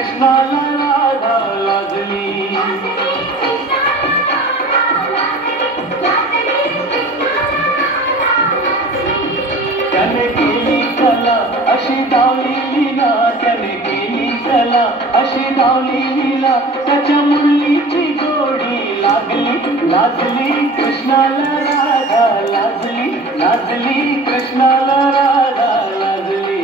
कृष्णाला राधा लाजली. त्याने केली कला अशी दावली लीला, त्याने केली कला अशी दावली लीला, त्याच्या मुरलीची गोडी लागली लाजली कृष्णाला राधा लाजली लाजली कृष्णाला राधा लाजली.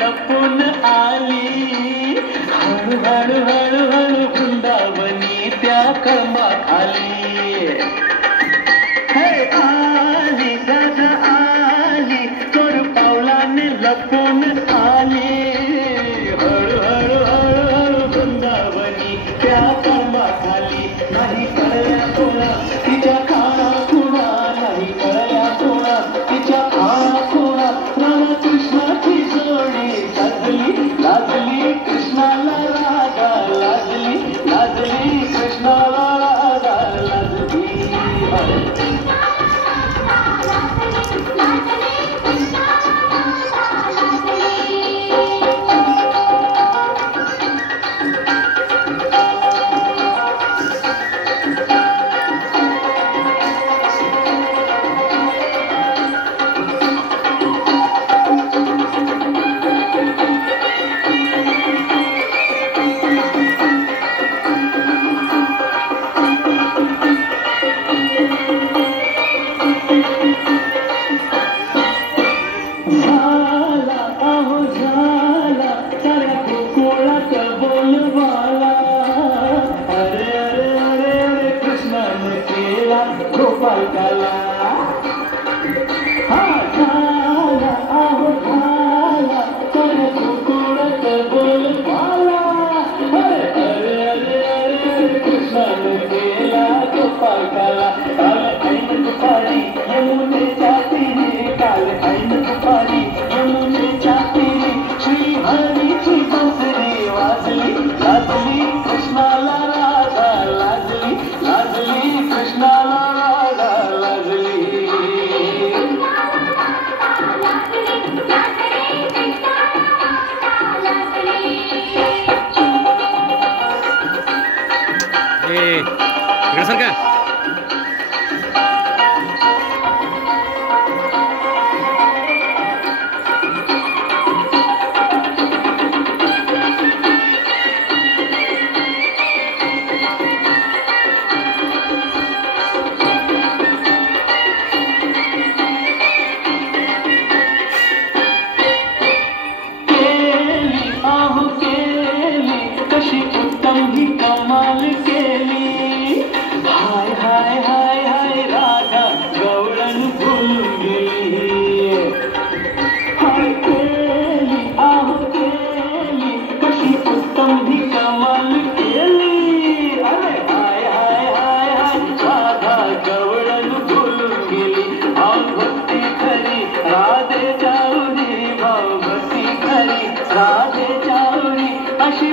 लपून आली हळू हळू हळू हळू वृंदावनी त्या कमा खाली. हे आली राधा आली चोर पावलाने लपून आली हळू हळू हळू हळू वृंदावनी त्या कमा खाली. नाही कळल्या कोणा तिच्या खाणा खुणा, नाही कळल्या कोणा तिच्या खाणा खुणा, राधा कृष्णाची लाजली कृष्णाला राधा लाजली लाजली कृष्णाला राधा लाजली. गोपाल काला हा झाला आहो झाला तर कुकुळत बोलवाला. अरे अरे अरे अरे कृष्णाने केला गोपाल काला. काल ऐन दुपारी यमुनेच्या तीरी, काल ऐन दुपारी यमुनेच्या तीरी श्री हरीची बसरी वाजली लाजली कृष्णाला राधा लाजली लाजली कृष्णाला इकडे सर का कशी उत्तम ही कमाल केली. हाय हाय हाय हाय राधा गवळण भूल गेली. हाय केली आहो केली कशी उत्तम ही कमाल केली. अरे हाय हाय हाय हाय राधा गवळण भूल गेली. भाव भक्ती खरी राधे जाऊरी, भाव भक्ती खरी राधे जाऊरी अशी